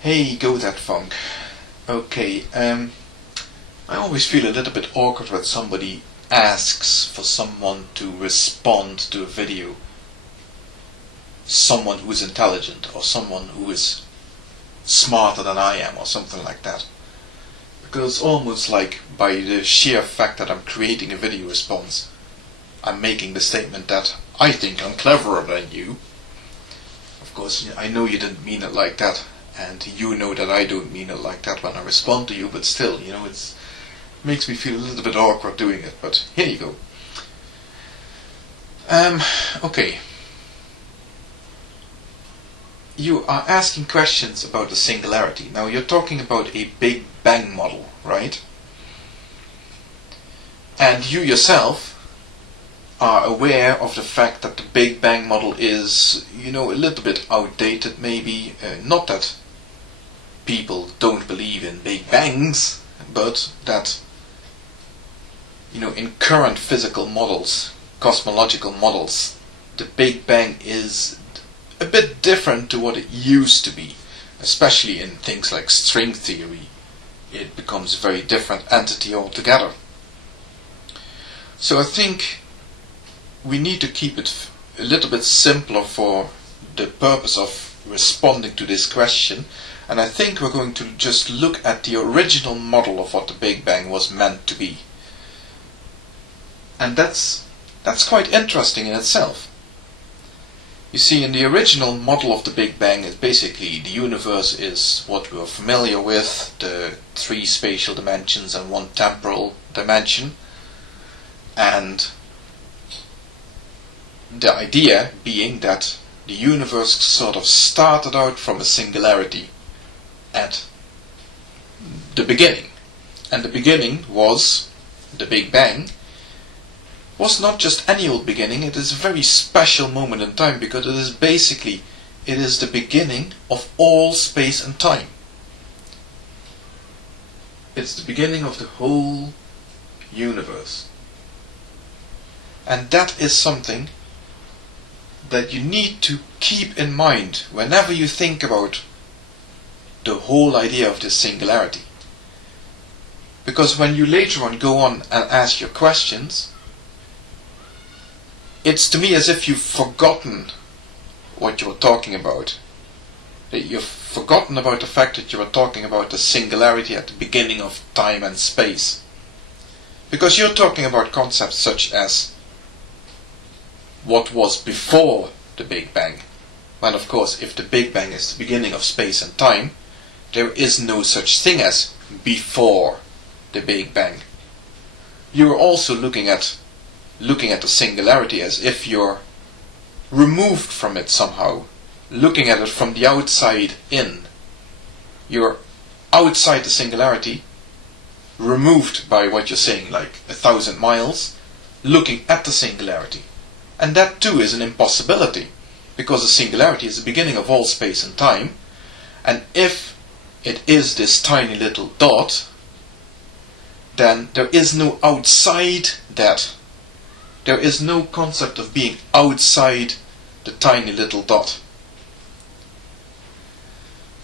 Hey, gothatfunk. Okay, I always feel a little bit awkward when somebody asks for someone to respond to a video. Someone who is intelligent, or someone who is smarter than I am, or something like that. Because almost like by the sheer fact that I'm creating a video response, I'm making the statement that I think I'm cleverer than you. Of course, I know you didn't mean it like that, and you know that I don't mean it like that when I respond to you, but still, it makes me feel a little bit awkward doing it, but here you go. Okay. You are asking questions about the singularity. Now you're talking about a Big Bang model, right? And you yourself are aware of the fact that the Big Bang model is, a little bit outdated maybe. Not that people don't believe in Big Bangs, but that, in current physical models, cosmological models, the Big Bang is a bit different to what it used to be, especially in things like string theory. It becomes a very different entity altogether. So I think we need to keep it a little bit simpler for the purpose of responding to this question, and I think we're going to just look at the original model of what the Big Bang was meant to be. And that's quite interesting in itself. You see, in the original model of the Big Bang, is basically the universe is what we're familiar with, the 3 spatial dimensions and 1 temporal dimension, and the idea being that the universe sort of started out from a singularity at the beginning. And the beginning was, the Big Bang, was not just any old beginning. It is a very special moment in time, because it is the beginning of all space and time. It's the beginning of the whole universe. And that is something that you need to keep in mind whenever you think about the whole idea of this singularity. Because when you later on go on and ask your questions, it's to me as if you've forgotten what you were talking about. That you've forgotten about the fact that you were talking about the singularity at the beginning of time and space. Because you're talking about concepts such as what was before the Big Bang. When, of course, if the Big Bang is the beginning of space and time, there is no such thing as before the Big Bang. You're also looking at the singularity as if you're removed from it somehow, looking at it from the outside in. You're outside the singularity, removed by what you're saying, like 1,000 miles, looking at the singularity. And that too is an impossibility, because the singularity is the beginning of all space and time, and if it is this tiny little dot, then there is no outside that. There is no concept of being outside the tiny little dot.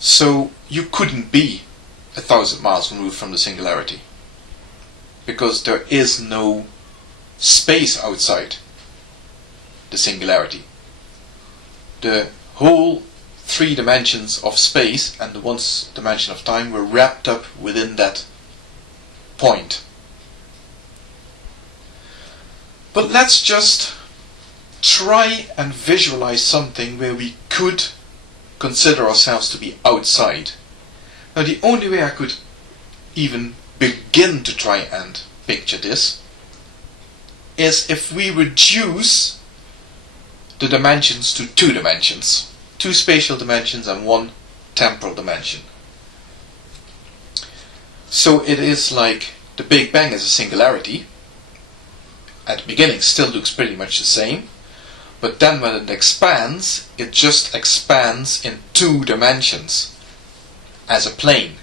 So you couldn't be 1,000 miles removed from the singularity, because there is no space outside the singularity. The whole 3 dimensions of space and the 1 dimension of time were wrapped up within that point. But let's just try and visualize something where we could consider ourselves to be outside. Now, the only way I could even begin to try and picture this is if we reduce the dimensions to 2 dimensions. 2 spatial dimensions and 1 temporal dimension. So it is like the Big Bang is a singularity. At the beginning still looks pretty much the same, but then when it expands, it just expands in 2 dimensions as a plane.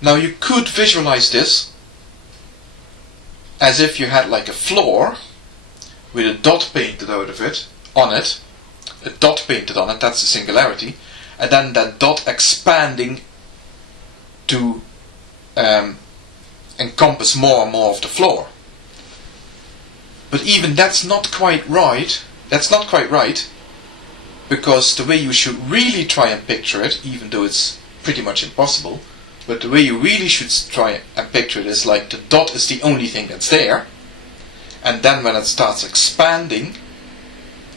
Now you could visualize this as if you had like a floor with a dot painted out of it, on it, a dot painted on it, that's the singularity, and then that dot expanding to encompass more and more of the floor. But even that's not quite right. That's not quite right, because the way you should really try and picture it, even though it's pretty much impossible, but the way you really should try and picture it is like the dot is the only thing that's there, and then when it starts expanding,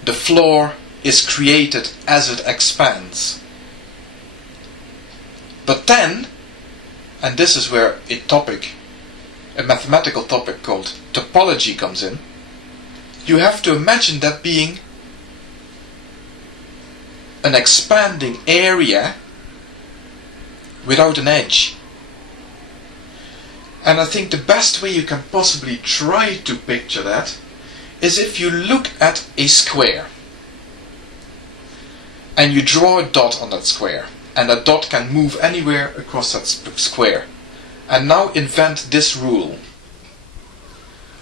the floor is created as it expands. But then, and this is where a mathematical topic called topology comes in, you have to imagine that being an expanding area without an edge. And I think the best way you can possibly try to picture that is if you look at a square and you draw a dot on that square, and that dot can move anywhere across that square. And now invent this rule.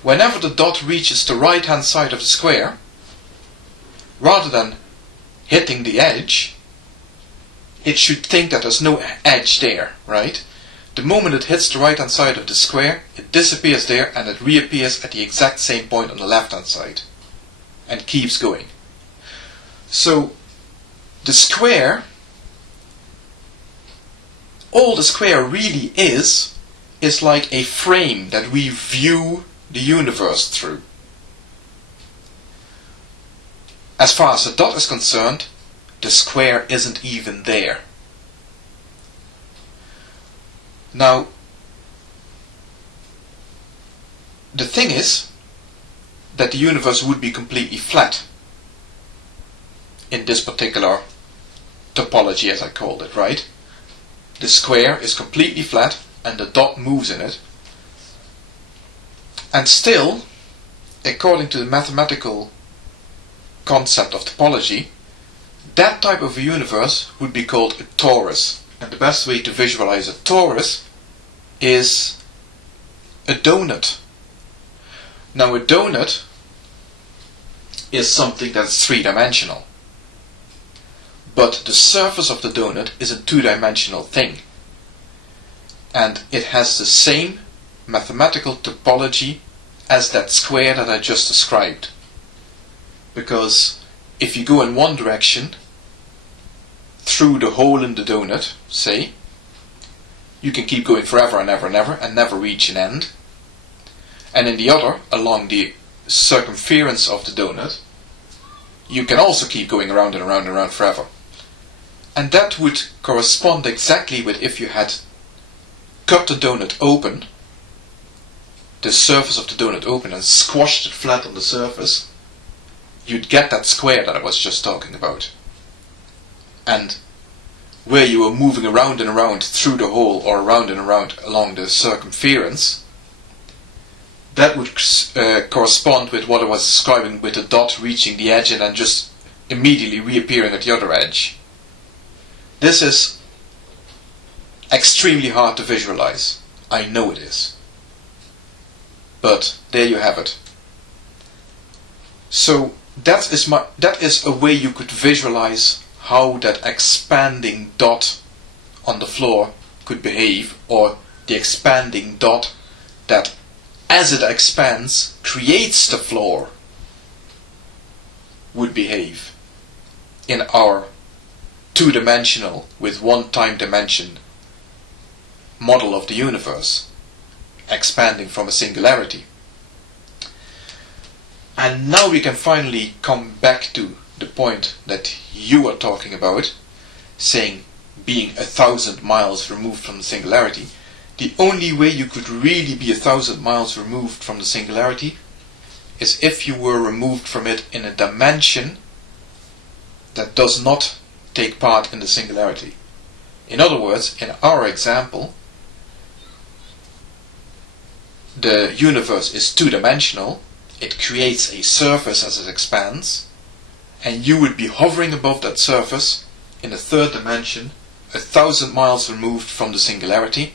Whenever the dot reaches the right hand side of the square, rather than hitting the edge, it should think that there's no edge there, right? The moment it hits the right hand side of the square, it disappears there and it reappears at the exact same point on the left hand side and keeps going. So the square, all the square really is like a frame that we view the universe through. As far as the dot is concerned, the square isn't even there. Now, the thing is that the universe would be completely flat in this particular topology, as I called it, right? The square is completely flat and the dot moves in it. And still, according to the mathematical concept of topology, that type of a universe would be called a torus. And the best way to visualize a torus is a donut. Now, a donut is something that's three-dimensional. But the surface of the donut is a two-dimensional thing. And it has the same mathematical topology as that square that I just described. Because if you go in one direction, through the hole in the donut, say, you can keep going forever and ever and ever and never reach an end. And in the other, along the circumference of the donut, you can also keep going around and around and around forever. And that would correspond exactly with if you had cut the donut open, the surface of the donut open, and squashed it flat on the surface, you'd get that square that I was just talking about. And where you were moving around and around through the hole or around and around along the circumference, that would correspond with what I was describing with the dot reaching the edge and then just immediately reappearing at the other edge. This is extremely hard to visualize. I know it is. But there you have it. So that is a way you could visualize how that expanding dot on the floor could behave, or the expanding dot that, as it expands, creates the floor, would behave in our two-dimensional with one time dimension model of the universe, expanding from a singularity. And now we can finally come back to the point that you are talking about, saying being 1,000 miles removed from the singularity. The only way you could really be 1,000 miles removed from the singularity is if you were removed from it in a dimension that does not take part in the singularity. In other words, in our example, the universe is two-dimensional. It creates a surface as it expands, and you would be hovering above that surface in a third dimension, 1,000 miles removed from the singularity,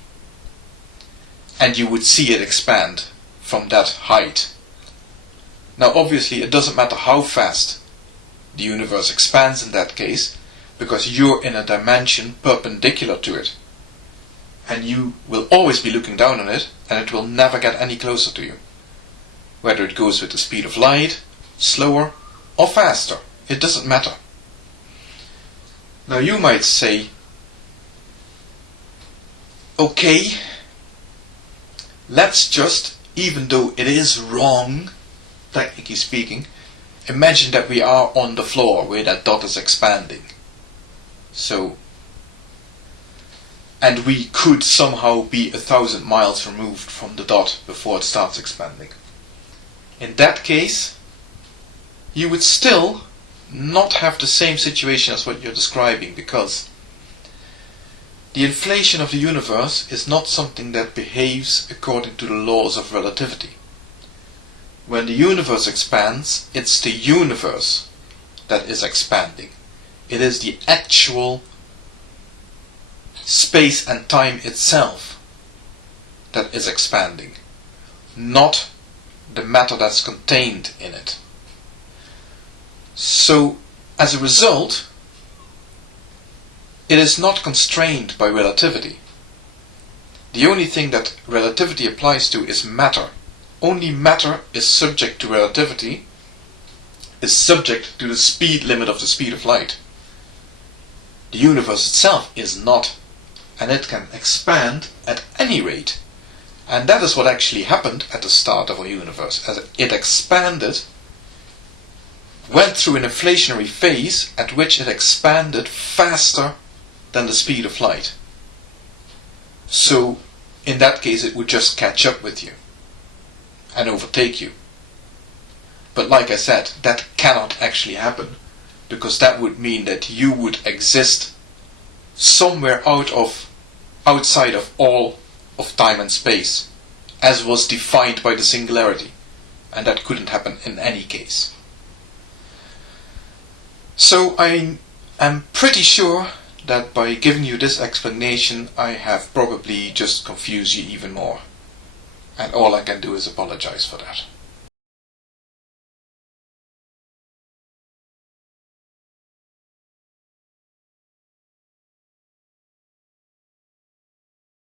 and you would see it expand from that height. Now obviously it doesn't matter how fast the universe expands in that case, because you're in a dimension perpendicular to it. And you will always be looking down on it, and it will never get any closer to you. Whether it goes with the speed of light, slower or faster, it doesn't matter. Now you might say, okay, let's just, even though it is wrong, technically speaking, imagine that we are on the floor where that dot is expanding. So, and we could somehow be 1,000 miles removed from the dot before it starts expanding. In that case, you would still not have the same situation as what you're describing, because the inflation of the universe is not something that behaves according to the laws of relativity. When the universe expands, it's the universe that is expanding. It is the actual space and time itself that is expanding, not the matter that's contained in it. So, as a result, it is not constrained by relativity. The only thing that relativity applies to is matter. Only matter is subject to relativity, is subject to the speed limit of the speed of light. The universe itself is not, and it can expand at any rate. And that is what actually happened at the start of our universe. As it expanded, went through an inflationary phase at which it expanded faster than the speed of light. So, in that case, it would just catch up with you and overtake you. But like I said, that cannot actually happen, because that would mean that you would exist somewhere outside of all of time and space, as was defined by the singularity, and that couldn't happen in any case. So I am pretty sure that by giving you this explanation, I have probably just confused you even more. And all I can do is apologize for that.